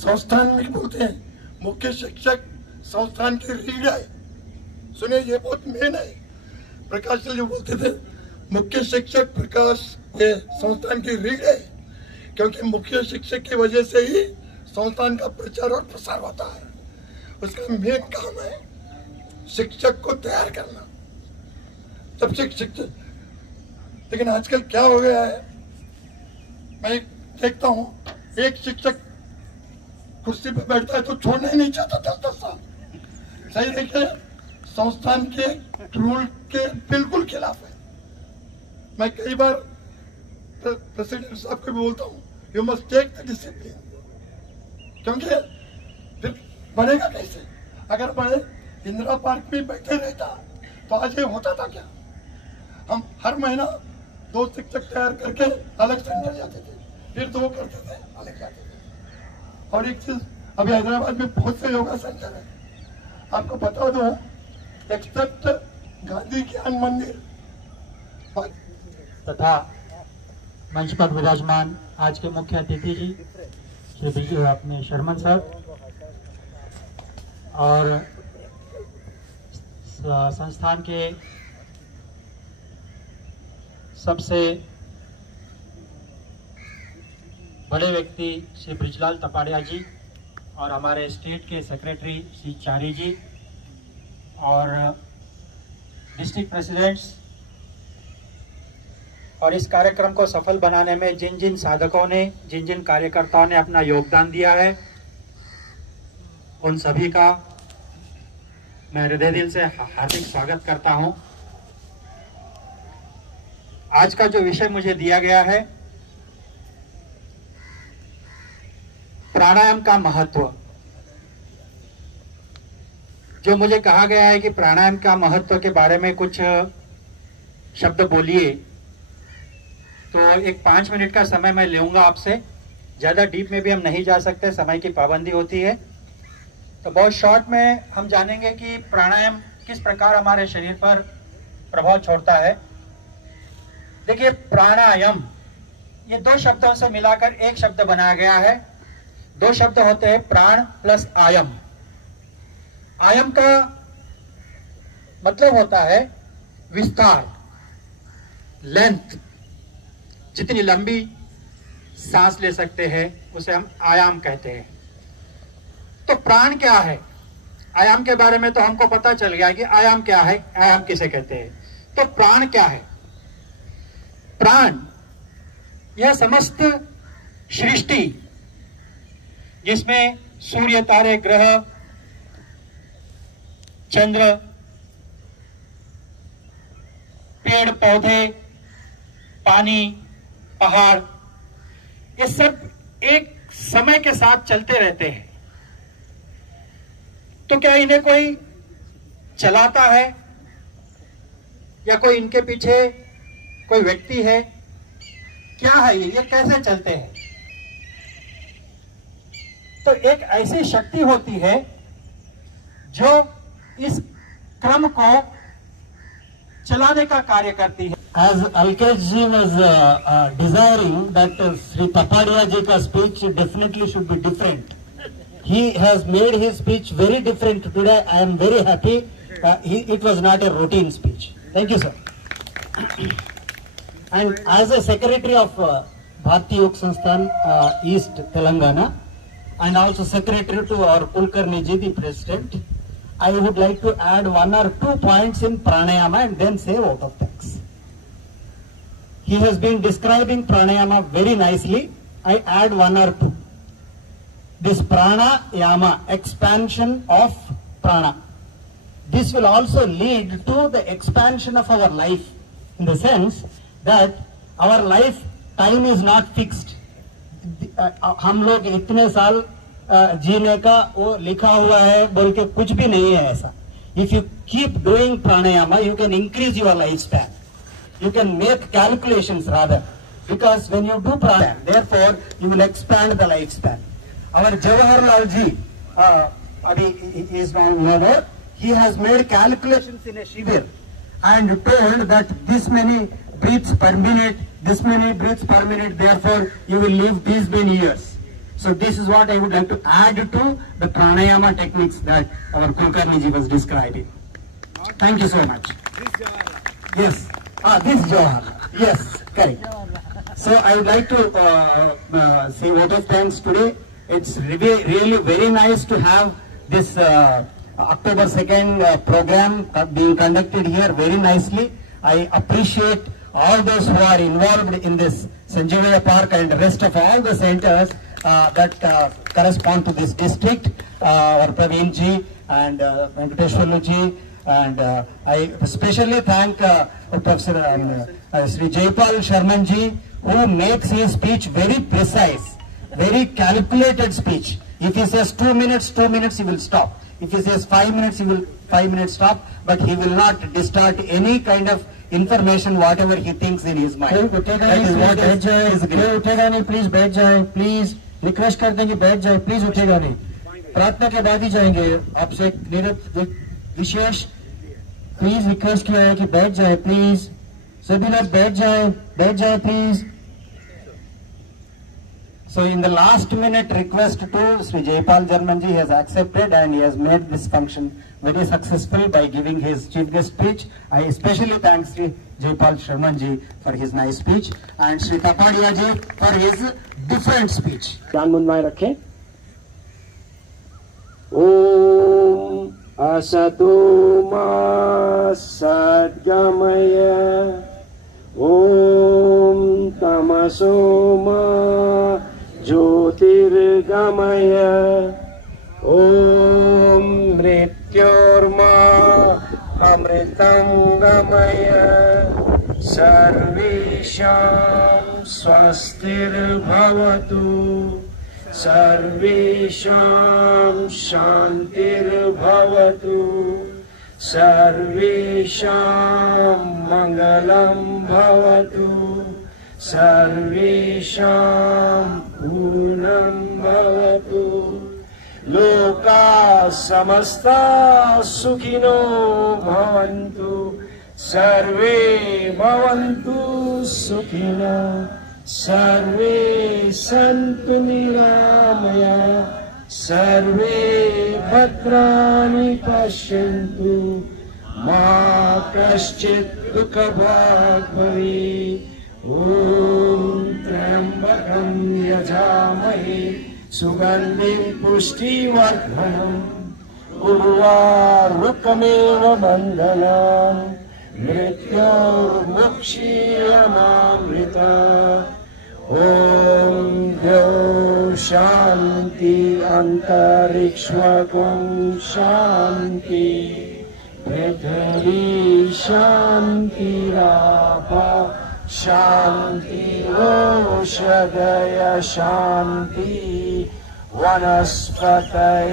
संस्थान में बोलते हैं मुख्य शिक्षक संस्थान की रीढ़ है. सुनिए, ये बहुत मेन है. प्रकाश जी बोलते थे मुख्य शिक्षक प्रकाश ये संस्थान की रीढ़ है, क्योंकि मुख्य शिक्षक की वजह से ही संस्थान का प्रचार और प्रसार होता है. उसका मेन काम है शिक्षक को तैयार करना. तब से शिक्षक, लेकिन आजकल क्या हो गया है, मैं देखता हूँ एक शिक्षक कुर्सी पे बैठता है तो छोड़ना ही नहीं चाहता 10-10 साल. सही देखिए, संस्थान के रूल के बिल्कुल खिलाफ है। मैं कई बार प्रेसिडेंट साहब को भी बोलता हूँ, you must take the discipline, क्योंकि फिर बढ़ेगा कैसे? अगर मैं इंदिरा पार्क में बैठे रहता तो आज ये होता था क्या? हम हर महीना 2 शिक्षक तैयार करके अलग सेंटर जाते थे, फिर 2 करते थे, अलग जाते थे। और एक चीज, अभी हैदराबाद में बहुत से योगा सेंटर है, आपको बता दो, एक्सेप्ट गांधी ज्ञान मंदिर तथा मंच पर विराजमान आज के मुख्य अतिथि जी श्री अपने शर्मन सर और संस्थान के सबसे बड़े व्यक्ति श्री ब्रिजलाल तपाड़िया जी और हमारे स्टेट के सेक्रेटरी श्री चारी जी और डिस्ट्रिक्ट प्रेसिडेंट्स, और इस कार्यक्रम को सफल बनाने में जिन जिन साधकों ने, जिन जिन कार्यकर्ताओं ने अपना योगदान दिया है, उन सभी का मैं हृदय दिल से हार्दिक स्वागत करता हूं। आज का जो विषय मुझे दिया गया है, प्राणायाम का महत्व, जो मुझे कहा गया है कि प्राणायाम का महत्व के बारे में कुछ शब्द बोलिए, तो एक 5 मिनट का समय मैं लूंगा आपसे। ज़्यादा डीप में भी हम नहीं जा सकते, समय की पाबंदी होती है। तो बहुत शॉर्ट में हम जानेंगे कि प्राणायाम किस प्रकार हमारे शरीर पर प्रभाव छोड़ता है। देखिए, प्राणायाम ये 2 शब्दों से मिलाकर एक शब्द बनाया गया है। 2 शब्द होते हैं, प्राण प्लस आयम। आयम का मतलब होता है विस्तार, लेंथ, जितनी लंबी सांस ले सकते हैं उसे हम आयाम कहते हैं। तो प्राण क्या है? आयाम के बारे में तो हमको पता चल गया कि आयाम क्या है, आयाम किसे कहते हैं। तो प्राण क्या है? प्राण यह समस्त सृष्टि, जिसमें सूर्य, तारे, ग्रह, चंद्र, पेड़ पौधे, पानी, पहाड़, ये सब एक समय के साथ चलते रहते हैं। तो क्या इन्हें कोई चलाता है या कोई इनके पीछे कोई व्यक्ति है? क्या है ये कैसे चलते हैं? तो एक ऐसी शक्ति होती है जो इस क्रम को चलाने का कार्य करती है। As Alkesh ji was desiring that Sri Tapadia ji ka speech definitely should be different. He has made his speech very different today. I am very happy. It was not a routine speech. Thank you, sir. And as a secretary of Bharati Yoga Sansthan East Telangana, and also secretary to our Kulkarni ji, the president, I would like to add 1 or 2 points in pranayama and then say vote of thanks. He has been describing pranayama very nicely. I add 1 or 2. This pranayama, expansion of prana, this will also lead to the expansion of our life, in the sense that our life time is not fixed. हम लोग इतने साल जीने का वो लिखा हुआ है बोल के कुछ भी नहीं है ऐसा. If you keep doing pranayama, you can increase your lifespan. You can make calculations rather, because when you do pranayama, therefore you will expand the lifespan. Our Jawaharlal ji, he is no more. He has made calculations in a shivir and told that this many breaths per minute, this many breaths per minute, therefore you will live these many years. So this is what I would like to add to the pranayama techniques that our Kulkarni ji was describing. Thank you so much. Yes. This Jawahar. Yes, correct. So I would like to say vote of thanks today. It's really very nice to have this October 2nd program being conducted here very nicely. I appreciate all those who are involved in this Sanjeevaya Park and the rest of all the centers that correspond to this district, our Praveen ji and Venkateshwarlu ji And I especially thank Professor Sri Jaipal Sharman ji, who makes his speech very precise, very calculated speech. If he says 2 minutes, 2 minutes he will stop. If he says 5 minutes, he will 5 minutes stop, but he will not distort any kind of information, whatever he thinks in his mind. That is what is great. उठेगा नहीं, please बैठ जाए, please request करते हैं कि बैठ जाए, please उठेगा नहीं, प्रार्थना के बाद ही जाएंगे। आपसे एक विशेष प्लीज रिक्वेस्ट किया है कि बैठ जाए, प्लीज सभी लोग बैठ जाए please. So in the last minute request to Sri Jaipal Sharman ji, he has accepted and he has made this function very successful by giving his chief guest speech. I especially thank Sri Jaipal Sharman ji for his nice speech and Sri Tapadia ji for his different speech. ध्यान मुंदवाए रखें। ओम असतो मा सद्गमय, ओम तमसो मा ज्योतिर्गमय, ओम मृत्योर्मा अमृतं गमय, सर्वेषां स्वस्तिर्भवतु, सर्वेषां शान्तिर्भवतु, सर्वेषां मङ्गलं भवतु, सर्वेषां पूर्णं भवतु, लोका समस्ता सुखिनो भवन्तु, सर्वे भवन्तु सुखिनो, सर्वे सन्तु निरामया, सर्वे भद्राणि पश्यन्तु, मा कश्चित् दुःखभाग् भवेत्। ॐ त्र्यम्बकं यजामहे सुगन्धिं पुष्टिवर्धनम्, उर्वारुकमेव बन्धनान्, मृत्योर्मुक्षीयमामृता। ॐ द्यौ शान्ति अन्तरिक्ष्मकं शान्ति, पृथिवी शान्तिरापः शान्ति, ओषधय शान्ति, वनस्पतय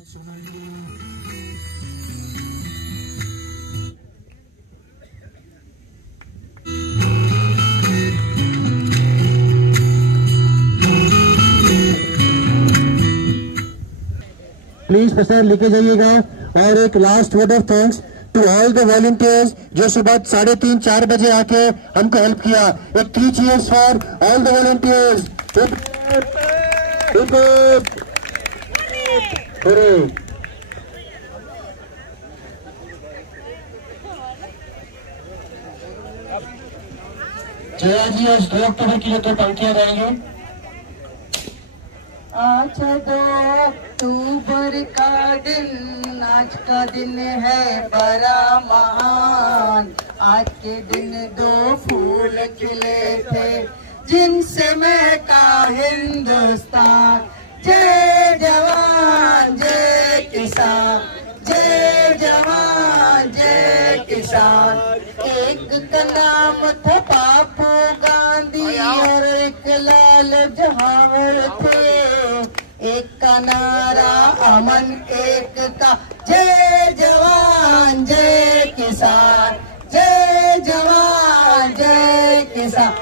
प्लीज प्रसाद लेके जाइएगा। और एक last word of thanks to all the volunteers जो सुबह 3:30-4 बजे आके हमको हेल्प किया। एक 3 cheers for all the volunteers. Jaya ji आज 2 अक्टूबर के लिए 2 पंक्तियां गाएंगे। आज 2 अक्टूबर का दिन, आज का दिन है बड़ा महान। आज के दिन 2 फूल खिले थे जिनसे महका हिंदुस्तान। जय जवान जय किसान, जय जवान जय किसान। एक का नाम था बापू गांधी और एक लाल जहावर थे। एक का नारा अमन एकता, जय जवान जय किसान, जय जवान जय किसान।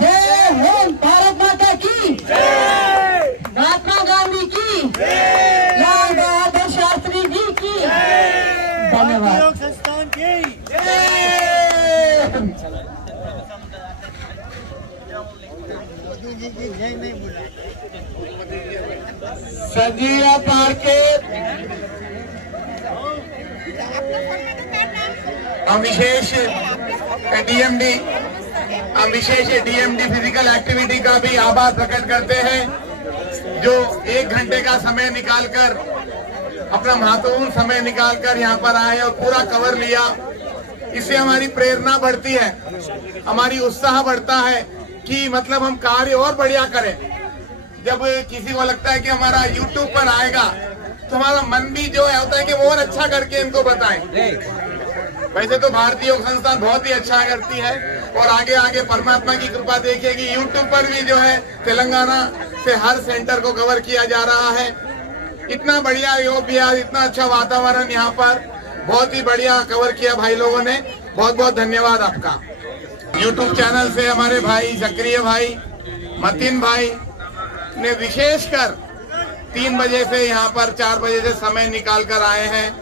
जय हिंद, भारत माता की जय, महात्मा गांधी की जय, लाल बहादुर शास्त्री जी की धन्यवाद। संजीवा पार्क के हम विशेष डीएमडी फिजिकल एक्टिविटी का भी आभार प्रकट करते हैं, जो 1 घंटे का समय निकालकर, अपना महत्वपूर्ण समय निकालकर यहाँ पर आए और पूरा कवर लिया। इससे हमारी प्रेरणा बढ़ती है, हमारी उत्साह बढ़ता है कि मतलब हम कार्य और बढ़िया करें। जब किसी को लगता है कि हमारा YouTube पर आएगा तो हमारा मन भी जो है होता है कि वो और अच्छा करके इनको बताएं। वैसे तो भारतीय योग संस्थान बहुत ही अच्छा करती है और आगे आगे परमात्मा की कृपा देखिए कि YouTube पर भी जो है तेलंगाना से हर सेंटर को कवर किया जा रहा है। इतना बढ़िया योग अभ्यास, इतना अच्छा वातावरण यहाँ पर बहुत ही बढ़िया कवर किया भाई लोगों ने। बहुत बहुत धन्यवाद आपका। YouTube चैनल से हमारे भाई जक्रिया भाई, मतीन भाई ने विशेषकर 3 बजे से यहाँ पर 4 बजे से समय निकाल कर आए हैं।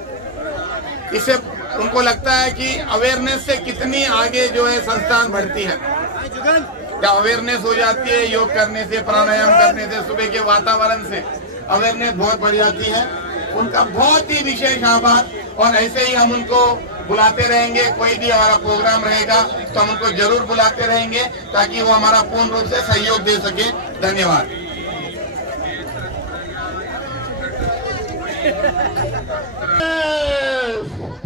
इससे उनको लगता है कि अवेयरनेस से कितनी आगे जो है संस्थान बढ़ती है। क्या अवेयरनेस हो जाती है योग करने से, प्राणायाम करने से, सुबह के वातावरण से अवेयरनेस बहुत बढ़ जाती है। उनका बहुत ही विशेष आभार। और ऐसे ही हम उनको बुलाते रहेंगे, कोई भी हमारा प्रोग्राम रहेगा तो हम उनको जरूर बुलाते रहेंगे ताकि वो हमारा पूर्ण रूप से सहयोग दे सके। धन्यवाद।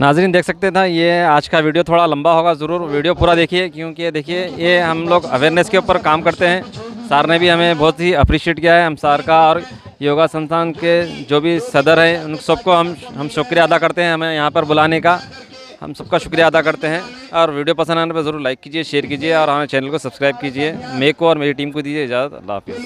नाजरीन देख सकते थे, ये आज का वीडियो थोड़ा लंबा होगा, ज़रूर वीडियो पूरा देखिए, क्योंकि देखिए ये हम लोग अवेयरनेस के ऊपर काम करते हैं। सर ने भी हमें बहुत ही अप्रिशिएट किया है, हम सर का और योगा संस्थान के जो भी सदर हैं उन सबको हम शुक्रिया अदा करते हैं, हमें यहाँ पर बुलाने का हम सबका शुक्रिया अदा करते हैं। और वीडियो पसंद आने पर ज़रूर लाइक कीजिए, शेयर कीजिए और हमारे चैनल को सब्सक्राइब कीजिए। मेरे को और मेरी टीम को दीजिए इजाज़त। अल्लाह हाफिज़।